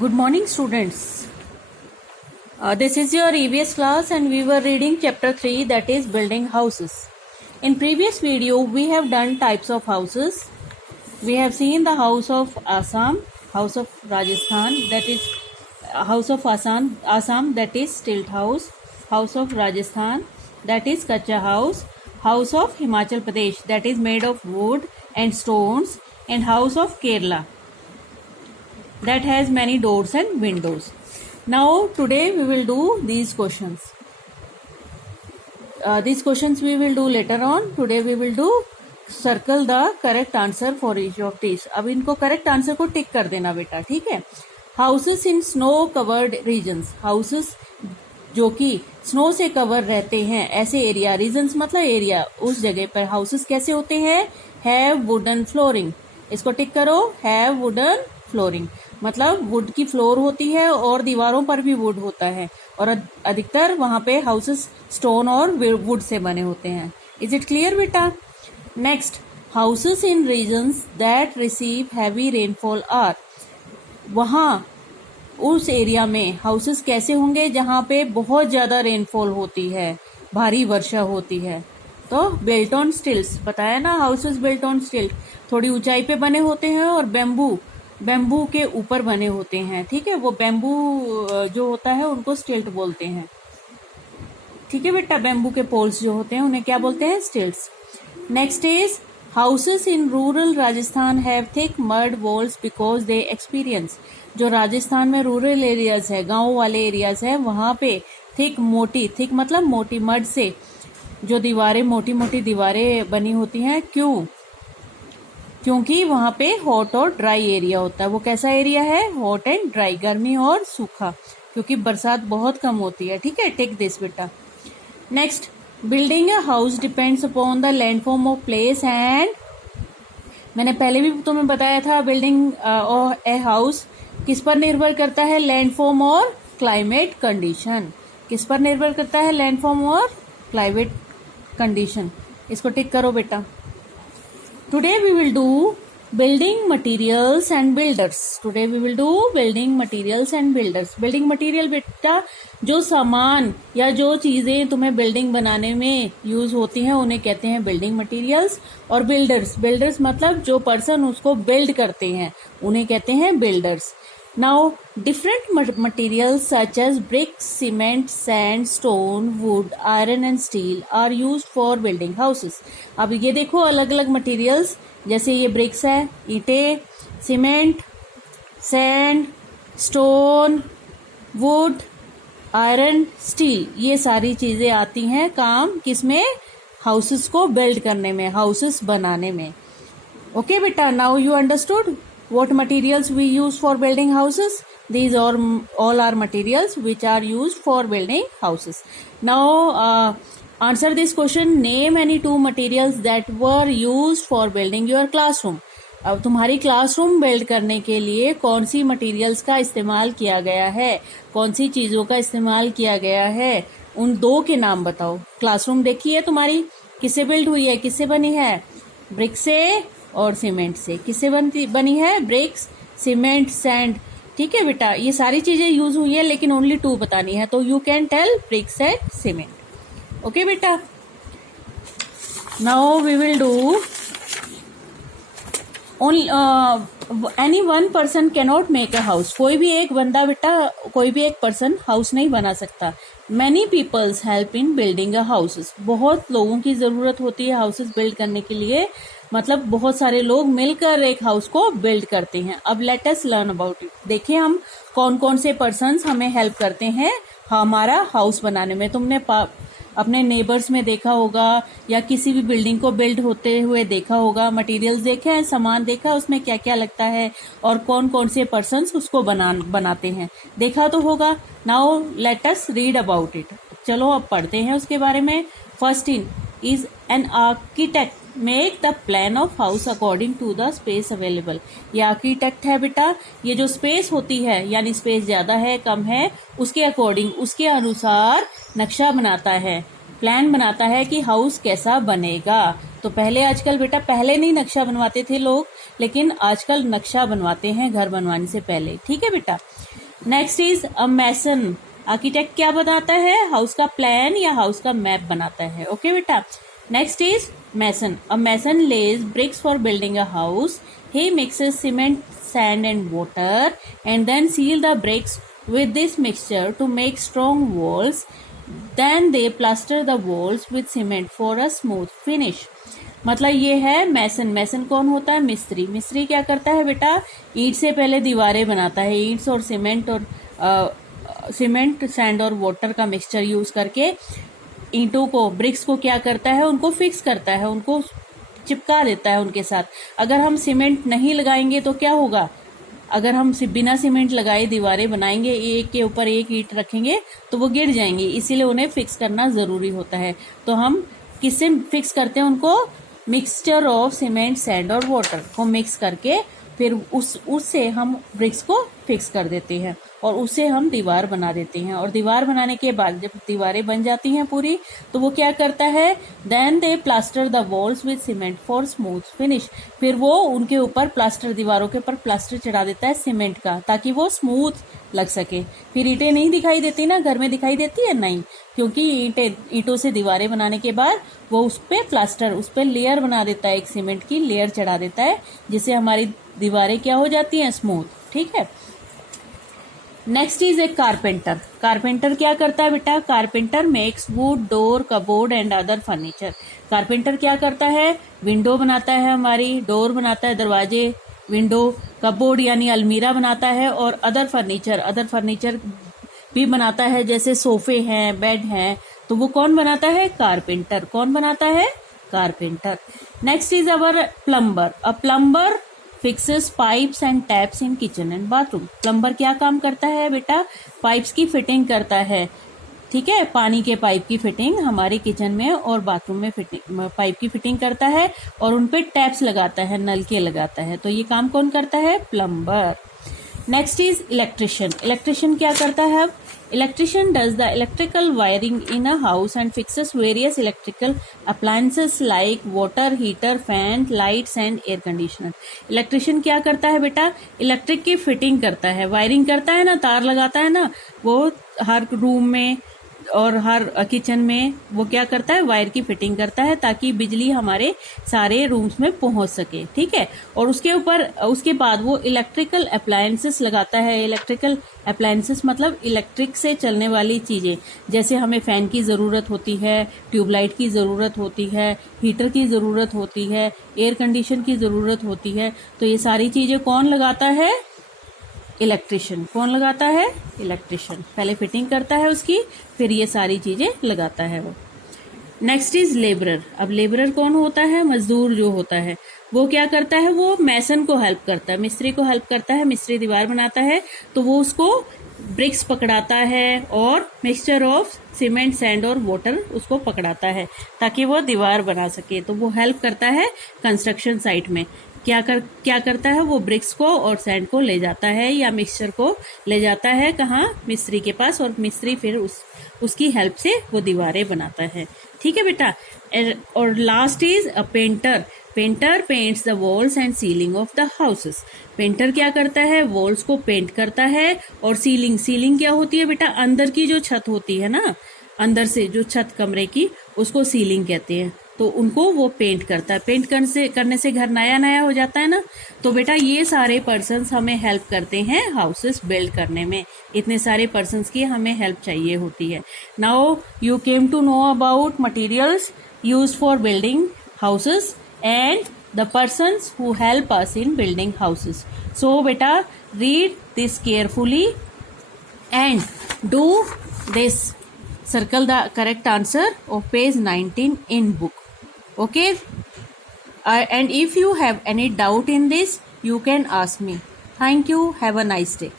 Good morning, students. This is your EVS class and we were reading chapter 3, that is building houses. In previous video, we have done types of houses. We have seen the house of Assam, house of Rajasthan, that is house of Assam, that is stilt house of Rajasthan, that is kacha house of Himachal Pradesh, that is made of wood and stones, and house of Kerala, that has many doors and windows. Now today we will do these questions. These questions we will do later on. Today we will do circle the correct answer for each of these. अब इनको correct answer को टिक कर देना बेटा, ठीक है. Houses in snow covered regions. Houses जो कि स्नो से कवर रहते हैं ऐसे एरिया. रीजन्स मतलब एरिया, उस जगह पर हाउसेस कैसे होते हैं? Have wooden flooring. इसको टिक करो. हैव वुडन फ्लोरिंग मतलब वुड की फ्लोर होती है और दीवारों पर भी वुड होता है, और अधिकतर वहां पे हाउसेस स्टोन और वुड से बने होते हैं. इज इट क्लियर बेटा? Next, houses in regions that receive heavy rainfall are. वहां उस एरिया में हाउसेस कैसे होंगे जहां पे बहुत ज्यादा रेनफॉल होती है, भारी वर्षा होती है. तो बिल्ट ऑन स्टिल्ट्स बताया ना, हाउसेस बिल्ट ऑन स्टिल्ट थोड़ी ऊंचाई पे बने होते हैं और बैम्बू के ऊपर बने होते हैं. ठीक है, वो बैम्बू जो होता है उनको स्टिल्ट बोलते हैं. ठीक है बेटा, बैम्बू के पोल्स जो होते हैं उन्हें क्या बोलते हैं? Stilts. Next is houses in rural Rajasthan have thick mud walls because they experience. जो राजस्थान में रूरल एरियाज है, गांव वाले एरियाज है, वहां पे थिक मतलब मोटी मड से जो दीवारें, मोटी मोटी दीवारें बनी होती हैं. क्योंकि वहां पे हॉट और ड्राई एरिया होता है. वो कैसा एरिया है? हॉट एंड ड्राई, गर्मी और सूखा, क्योंकि बरसात बहुत कम होती है. ठीक है, टेक दिस बेटा. Next, building a house depends upon the landform of place and. मैंने पहले भी तुम्हें बताया था, बिल्डिंग ए हाउस किस पर निर्भर करता है? लैंडफॉर्म और क्लाइमेट कंडीशन. किस पर निर्भर करता है? लैंडफॉर्म और क्लाइमेट कंडीशन. इसको टिक करो बेटा. Today we will do building materials and builders. Today we will do building materials and builders. Building material बेटा जो सामान या जो चीजें तुम्हें बिल्डिंग बनाने में यूज होती हैं उन्हें कहते हैं बिल्डिंग मटेरियल्स. और बिल्डर्स मतलब जो पर्सन उसको बिल्ड करते हैं उन्हें कहते हैं builders. Now, different materials such as bricks, cement, sand, stone, wood, iron and steel are used for building houses. अब ये देखो अलग अलग मटेरियल्स, जैसे ये ब्रिक्स है, ईंटें, cement, sand, stone, would, iron, steel, ये सारी चीजें आती हैं काम किसमें? हाउसेस को बिल्ड करने में, हाउसेस बनाने में. ओके बेटा, now you understood what materials we use for building houses. These are all are materials which are used for building houses. Now answer this question. Name any two materials that were used for building your classroom. अब तुम्हारी classroom build करने के लिए कौन सी materials का इस्तेमाल किया गया है, कौन सी चीजों का इस्तेमाल किया गया है, उन दो के नाम बताओ. क्लासरूम देखी है तुम्हारी, किससे बिल्ड हुई है, किससे बनी है? ब्रिक से और सीमेंट से. किससे बनी है? Bricks, cement, sand. ठीक है बेटा, ये सारी चीजें यूज हुई है लेकिन ओनली टू बतानी है, तो you can tell bricks and cement. Okay बेटा, now we will do any one person cannot make a house. कोई भी एक बंदा बेटा, कोई भी एक पर्सन हाउस नहीं बना सकता. Many peoples help in building a houses. बहुत लोगों की जरूरत होती है हाउसेस बिल्ड करने के लिए, मतलब बहुत सारे लोग मिलकर एक हाउस को बिल्ड करते हैं. अब let us learn about it. देखिए हम कौन कौन से पर्सन्स हमें हेल्प करते हैं हमारा हाउस बनाने में. तुमने अपने नेबर्स में देखा होगा या किसी भी बिल्डिंग को बिल्ड होते हुए देखा होगा, मटेरियल्स देखे हैं, सामान देखा है, उसमें क्या क्या लगता है और कौन कौन से पर्सन्स उसको बनाते हैं, देखा तो होगा. Now let us read about it. चलो अब पढ़ते हैं उसके बारे में. First in is an architect make the plan of house according to the space available. ये आर्किटेक्ट है बेटा, ये जो स्पेस होती है यानी स्पेस ज्यादा है कम है उसके अकॉर्डिंग, उसके अनुसार नक्शा बनाता है, प्लान बनाता है कि हाउस कैसा बनेगा. तो पहले आजकल बेटा पहले नहीं नक्शा बनवाते थे लोग, लेकिन आजकल नक्शा बनवाते हैं घर बनवाने से पहले। ठीक है बेटा। Next is a mason. Architect क्या बनाता है? हाउस का प्लान या हाउस का मैप बनाता है। ओके बेटा। Next is mason. A mason lays bricks for building a house. He mixes cement, sand and water and then seal the bricks with this mixture to make strong walls. Then they plaster the walls with cement for a smooth finish. मतलब ये है मैसन। मैसन कौन होता है? मिस्त्री। मिस्त्री क्या करता है बेटा? ईंट से पहले दीवारें बनाता है। ईंट्स और सीमेंट, सैंड और वाटर का मिक्सचर यूज करके ईंटों को, ब्रिक्स को क्या करता है? उनको फिक्स करता है, उनको चिपका देता है उनके साथ। अगर हम सीमेंट नहीं लगाएंगे तो क्या होगा? अगर हम बिना सीमेंट लगाए दीवारें बनाएंगे, एक के ऊपर एक ईंट रखेंगे तो वो गिर जाएंगी, इसीलिए उन्हें फिक्स करना जरूरी होता है। तो हम किससे फिक्स करते हैं उनको? मिक्सचर ऑफ सीमेंट, सैंड और वाटर को मिक्स करके फिर उससे हम ब्रिक्स को फिक्स कर देते हैं और उससे हम दीवार बना देते हैं। और दीवार बनाने के बाद जब दीवारें बन जाती हैं पूरी, तो वो क्या करता है? Then they plaster the walls with cement for smooth finish. फिर वो उनके ऊपर प्लास्टर, दीवारों के ऊपर प्लास्टर चढ़ा देता है सीमेंट का, ताकि वो स्मूथ लग सके। फिर ईंटें नहीं दिखाई देती ना, घर में दिखाई देती है नहीं, क्योंकि ईंटों से दीवारें बनाने के बाद वो उस पर प्लास्टर, उस पर लेयर बना देता है, एक सीमेंट की लेयर चढ़ा देता है, जिससे हमारी दीवारें क्या हो जाती हैं? स्मूथ। ठीक है। Next is a carpenter. Carpenter क्या करता है बेटा? Carpenter makes would, door, cupboard and other furniture. Carpenter क्या करता है? विंडो बनाता है, हमारी डोर बनाता है, दरवाजे, विंडो, कबोर्ड यानी अलमीरा बनाता है, और अदर फर्नीचर भी बनाता है, जैसे सोफे हैं, बेड हैं। तो वो कौन बनाता है? कारपेंटर। कौन बनाता है? Carpenter. Next is our plumber. A plumber fixes pipes and taps in kitchen and bathroom. Plumber क्या काम करता है बेटा? पाइप्स की फिटिंग करता है। ठीक है, पानी के पाइप की फिटिंग हमारे किचन में और बाथरूम में पाइप की फिटिंग करता है, और उन पे टैप्स लगाता है, नल के लगाता है। तो ये काम कौन करता है? Plumber. Next is electrician. Electrician क्या करता है? अब electrician does the electrical wiring in a house and fixes various electrical appliances like water heater, fan, lights and air conditioner. Electrician क्या करता है बेटा? इलेक्ट्रिक की फिटिंग करता है, वायरिंग करता है ना, तार लगाता है ना, वो हर रूम में और हर किचन में वो क्या करता है? वायर की फिटिंग करता है, ताकि बिजली हमारे सारे रूम्स में पहुंच सके। ठीक है। और उसके बाद वो इलेक्ट्रिकल अप्लायंसेस लगाता है। इलेक्ट्रिकल अप्लायंसेस मतलब इलेक्ट्रिक से चलने वाली चीजें, जैसे हमें फैन की जरूरत होती है, ट्यूबलाइट की जरूरत होती है, हीटर की जरूरत होती है, एयर कंडीशन की जरूरत होती है। तो ये सारी चीजें कौन लगाता है? इलेक्ट्रिशियन। कौन लगाता है? इलेक्ट्रिशियन। पहले फिटिंग करता है उसकी, फिर ये सारी चीजें लगाता है वो। Next is labourer. अब लेबरर कौन होता है? मजदूर जो होता है, वो क्या करता है? वो मैसन को हेल्प करता है, मिस्त्री को हेल्प करता है। मिस्त्री दीवार बनाता है तो वो उसको ब्रिक्स पकड़ाता है और मिक्सचर ऑफ सीमेंट, सैंड और वाटर उसको पकड़ाता है, ताकि वो दीवार बना सके। तो वो हेल्प करता है कंस्ट्रक्शन साइट में। क्या करता है? वो ब्रिक्स को और सैंड को ले जाता है, या मिक्सचर को ले जाता है कहाँ? मिस्त्री के पास, और मिस्त्री फिर उसकी हेल्प से वो दीवारें बनाता है। ठीक है बेटा। और last is a painter. Painter paints the walls and ceiling of the houses. Painter क्या करता है? वॉल्स को पेंट करता है, और सीलिंग क्या होती है बेटा? अंदर की जो छत होती है ना, अंदर से जो छत कमरे की, उसको सीलिंग कहते हैं। तो उनको वो पेंट करता है। पेंट करने से घर नया नया हो जाता है ना। तो बेटा ये सारे पर्सन्स हमें हेल्प करते हैं हाउसेस बिल्ड करने में। इतने सारे पर्सन्स की हमें हेल्प चाहिए होती है। Now you came to know about materials used for building houses and the persons who help us in building houses. So beta, read this carefully and do this. Circle the correct answer of page 19 in book. Okay? And if you have any doubt in this, you can ask me. Thank you. Have a nice day.